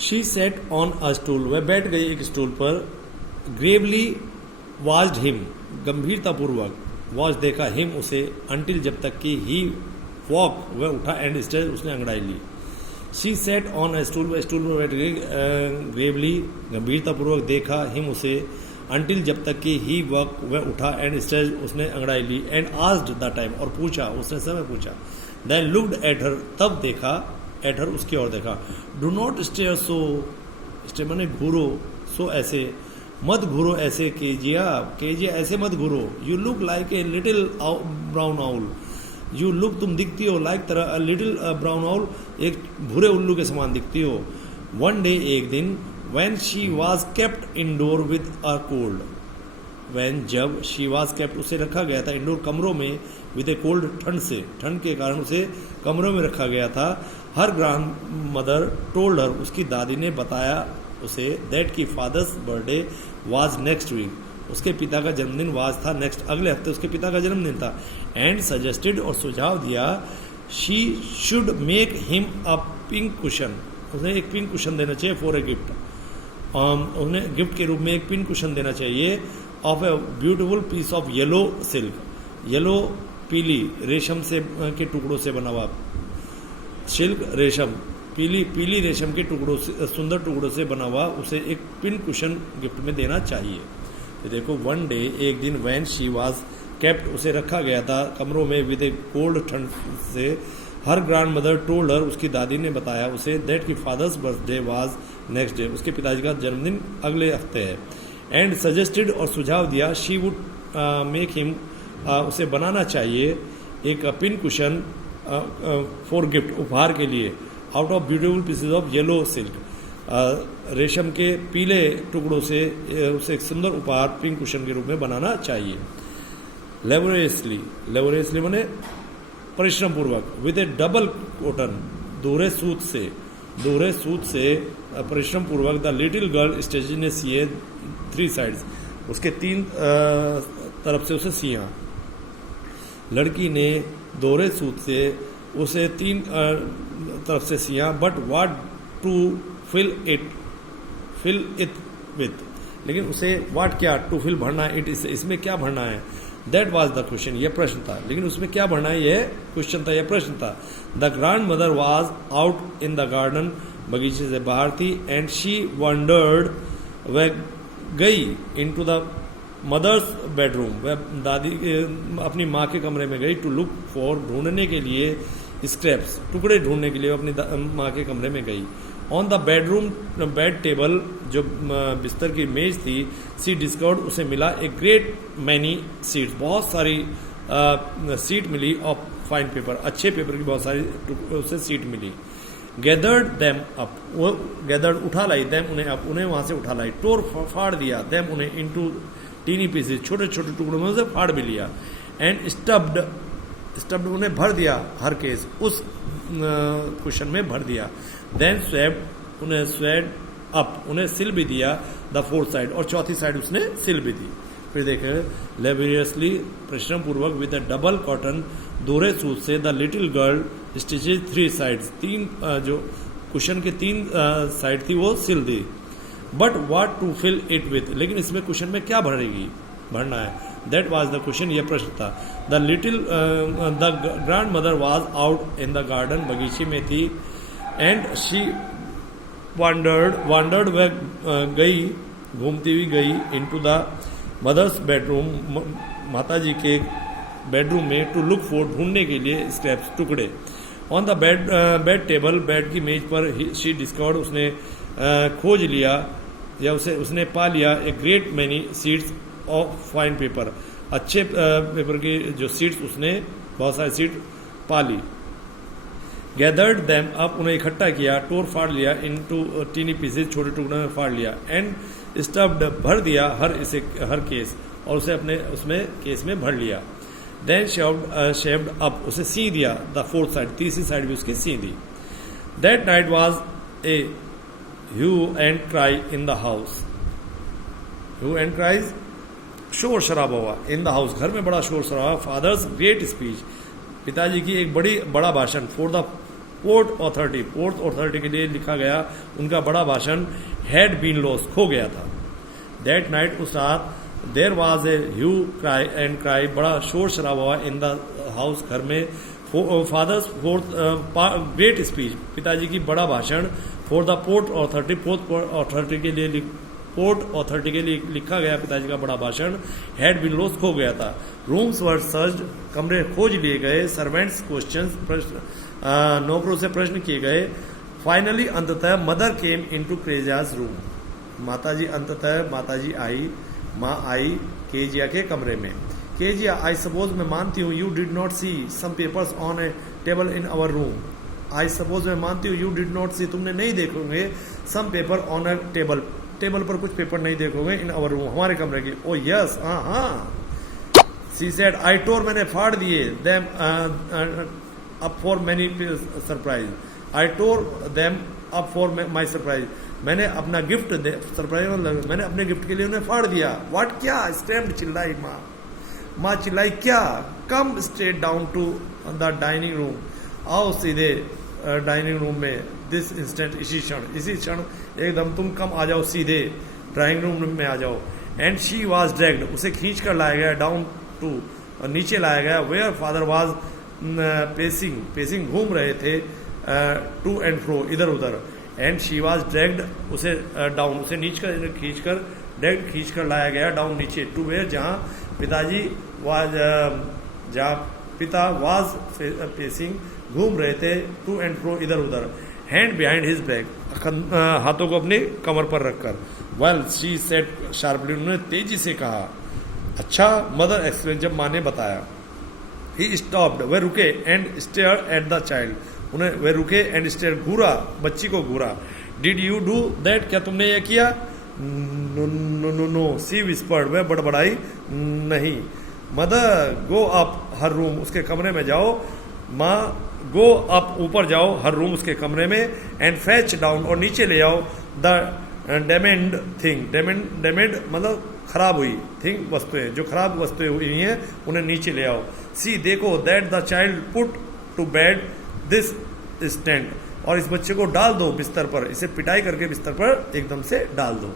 She sat on a stool, वह बैठ गई एक स्टूल पर. ग्रेवली वॉच्ड हिम, गंभीरतापूर्वक. वॉच देखा, हिम उसे, अंटिल जब तक कि ही वॉक वह उठा, एंड स्टेज उसने अंगड़ाई ली. She sat on a stool, वह स्टूल पर बैठ गई. ग्रेवली गंभीरतापूर्वक देखा, हिम उसे, अंटिल जब तक कि ही वॉक वह उठा, एंड स्टेज उसने अंगड़ाई ली. एंड आस्क्ड द टाइम, और पूछा, उसने समय पूछा. देन लुक्ड एट हर, तब देखा, एट हर उसकी ओर देखा. Do not stare so, stare माने घूरो, सो ऐसे, मत घूरो ऐसे, केजिया ऐसे मत घूरो. You look like a little brown owl, you look तुम दिखती हो, लाइक तरह लिटिल ब्राउन आउल, एक भूरे उल्लू के समान दिखती हो. वन डे, एक दिन, when she was kept indoor with a cold, when जब, शी वॉज केप्ट उसे रखा गया था, इंडोर कमरों में, विद ए कोल्ड ठंड से, ठंड के कारण उसे कमरों में रखा गया था. Her grandmother told her, उसकी दादी ने बताया उसे, दैट की father's birthday was next week, उसके पिता का जन्मदिन वाज था नेक्स्ट, अगले हफ्ते उसके पिता का जन्मदिन था. एंड सजेस्टेड, और सुझाव दिया, she should make him a pink cushion, उन्हें एक पिंक कुशन देना चाहिए फॉर ए गिफ्ट. उन्हें गिफ्ट के रूप में एक पिंक कुशन देना चाहिए. Of a beautiful piece of yellow silk, yellow पीली रेशम से के टुकड़ों से बना हुआ, सिल्क रेशम, पीली रेशम के टुकड़ों से, सुंदर टुकड़ों से बना हुआ, उसे एक पिन कुशन गिफ्ट में देना चाहिए. तो देखो, वन डे, एक दिन, व्हेन शी वाज केप्ट उसे रखा गया था कमरों में, विद ए कोल्ड ठंड से. हर ग्रैंड मदर टोल्ड हर, उसकी दादी ने बताया उसे, दैट की father's birthday was next day, उसके पिताजी का जन्मदिन अगले हफ्ते है. एंड सजेस्टेड, और सुझाव दिया, शी वुड मेक हिम, उसे बनाना चाहिए एक पिन कुशन फॉर गिफ्ट, उपहार के लिए, out of beautiful pieces of yellow silk, रेशम के पीले टुकड़ों से उसे एक सुंदर उपहार पिंक कुशन के रूप में बनाना चाहिए. लेबोरियसली माने परिश्रम पूर्वक. विद ए डबल कॉटन, दोहरे सूत से परिश्रम पूर्वक. द लिटिल गर्ल स्टेज ने सिए थ्री साइड्स, उसके तीन तरफ से उसे सिया. लड़की ने दोहरे सूत से उसे तीन तरफ से सिया. But what to fill it with, लेकिन उसे व्हाट क्या, टू फिल भरना है, इट इसमें क्या भरना है. दैट वॉज द क्वेश्चन, यह प्रश्न था. लेकिन उसमें क्या भरना है, यह क्वेश्चन था, यह प्रश्न था. The grand mother was out in the garden, बगीचे से बाहर थी. एंड शी वंडर्ड, वह गई, इन टू द मदर्स बेडरूम, वह दादी अपनी माँ के कमरे में गई. टू लुक फॉर, ढूंढने के लिए, स्क्रैप्स, टुकड़े ढूंढने के लिए अपनी माँ के कमरे में गई. ऑन द बेड टेबल, जो बिस्तर की मेज थी, सी डिस्कवर्ड, उसे मिला, ए ग्रेट मैनी सीट्स, बहुत सारी सीट मिली, ऑफ फाइन पेपर, अच्छे पेपर की बहुत सारी उसे सीट मिली. गैदर्ड देम अप, वो गैदर्ड उठा लाई, देम उन्हें अप, उन्हें वहां से उठा लाई. टोर फाड़ दिया, देम उन्हें, इनटू टीनी पीसेस, छोटे छोटे टुकड़ों में उसे फाड़ भी लिया. एंड स्टब्ड उन्हें भर दिया, हर केस उस कुशन में भर दिया. देन स्वेप्ड, उन्हें स्वेड अप, उन्हें सिल भी दिया. द फोर्थ साइड, और चौथी साइड उसने सिल भी दी. फिर देखे, लेबोरियसली, परिश्रम पूर्वक, विद अ डबल कॉटन, दोहरे सूत से. The little girl stitches three sides, तीन जो कुशन के तीन साइड थी वो सिल दी. But what to fill it with, लेकिन इसमें कुशन में क्या भरना है. दैट वाज द क्वेश्चन, यह प्रश्न था. The grand mother was out in the garden, बगीचे में थी. एंड शी वॉन्डर्ड, वह गई, घूमती हुई गई, इनटू द मदर्स बेडरूम, माताजी के बेडरूम में. टू लुक फॉर, ढूंढने के लिए, स्क्रैप्स, टुकड़े. On the bed table, bed की मेज पर. शी डिस्कवर्ड, उसने खोज लिया, या उसने पा लिया, a great many seats of fine paper, अच्छे पेपर की जो सीट्स, उसने बहुत सारी सीट पा ली. गैदर्ड देम अप, उन्हें इकट्ठा किया. टोर फाड़ लिया, इनटू टीनी पीसेस, छोटे टुकड़ों में फाड़ लिया. एंड स्टफ्ड, भर दिया, हर केस, और उसे अपने उसमें केस में भर लिया. देन शेव्ड अप, उसे सी दिया. द फोर्थ साइड, तीसरी साइड भी उसकी सी दी. That night was a hue and cry in the house. Hue and cries, शोर शराबा हुआ. इन द हाउस, घर में बड़ा शोर शराबा. फादर्स ग्रेट स्पीच, पिताजी की एक बड़ा भाषण. फॉर द पोर्ट अथॉरिटी के लिए लिखा गया उनका बड़ा भाषण हैड बीन लॉस्ट, खो गया था। दैट नाइट, उस रात, there was a hue cry and cry, बड़ा शोर शराबा हुआ इन द हाउस, घर में। फादर्स फोर्थ ग्रेट स्पीच, पिताजी की बड़ा भाषण। फॉर द पोर्ट अथॉरिटी के लिए लिखा गया पिताजी का बड़ा भाषण हैड बीन लॉस्ट, खो गया था। रूम्स वर सर्च्ड, कमरे खोज लिए गए। सर्वेंट्स क्वेश्चंस, नौकरों से प्रश्न किए गए। फाइनली, अंततः, मदर केम इनटू क्रेजियाज रूम, माताजी आई, माँ आई केजिया के कमरे में। केजिया, आई सपोज, मैं मानती हूँ, you did not see some papers on a table in our room. I suppose, मैं मानती हूँ, यू डिड नॉट सी, तुमने नहीं देखोगे, some paper on a table, table पर कुछ पेपर नहीं देखोगे, इन आवर रूम, हमारे कमरे की। ओ यस, हाँ हाँ। सी सेड, आई टोर, मैंने फाड़ दिए, them up for many surprise, I tore them up for my surprise, मैंने अपना गिफ्ट, सरप्राइज मतलब मैंने अपने गिफ्ट के लिए उन्हें फाड़ दिया। व्हाट, क्या? स्टैम्प्ड, चिल्लाई माँ चिल्लाई, क्या? Come straight down to the dining room, आओ सीधे डाइनिंग रूम में। दिस इंस्टेंट, इसी क्षण एकदम तुम कम आ जाओ, सीधे ड्राइंग रूम में आ जाओ। एंड शी वॉज ड्रैग्ड, उसे खींच कर लाया गया, डाउन टू, नीचे लाया गया। वेयर फादर वॉज पेसिंग, घूम रहे थे, टू एंड फ्रो, इधर उधर। एंड शी वॉज ड्रैग्ड, उसे डाउन, उसे खींच कर ड्रैग्ड, खींच कर लाया गया, डाउन, नीचे। टू वेयर, जहाँ पिताजी वाज, जहाँ पिता वाज पेसिंग, घूम रहे थे, टू एंड फ्रो, इधर उधर। हैंड बिहाइंड हिज बैक, हाथों को अपने कमर पर रखकर। वेल, शी सेड शार्पली, उन्होंने तेजी से कहा। अच्छा, मदर एक्सप्लेन, जब माँ ने बताया। ही स्टॉप्ड, वह रुके, and stare at the child, उन्हें वह रुके, एंड स्टेयर, घूरा, बच्ची को घूरा। डिड यू डू दैट, क्या तुमने यह किया? नो, सी विस्पर्ड, वह बड़बड़ाई, नहीं। मदर, गो अप हर रूम, उसके कमरे में जाओ। माँ, गो अप, ऊपर जाओ, हर रूम, उसके कमरे में। एंड फेच डाउन, और नीचे ले आओ, द डेमेंड थिंग, डेमेंड मतलब खराब हुई, थिंग, वस्तुएं, जो खराब वस्तुएं हुई हैं उन्हें नीचे ले आओ। सी, देखो, that the child put to bed this stand, और इस बच्चे को डाल दो बिस्तर पर, इसे पिटाई करके बिस्तर पर एकदम से डाल दो।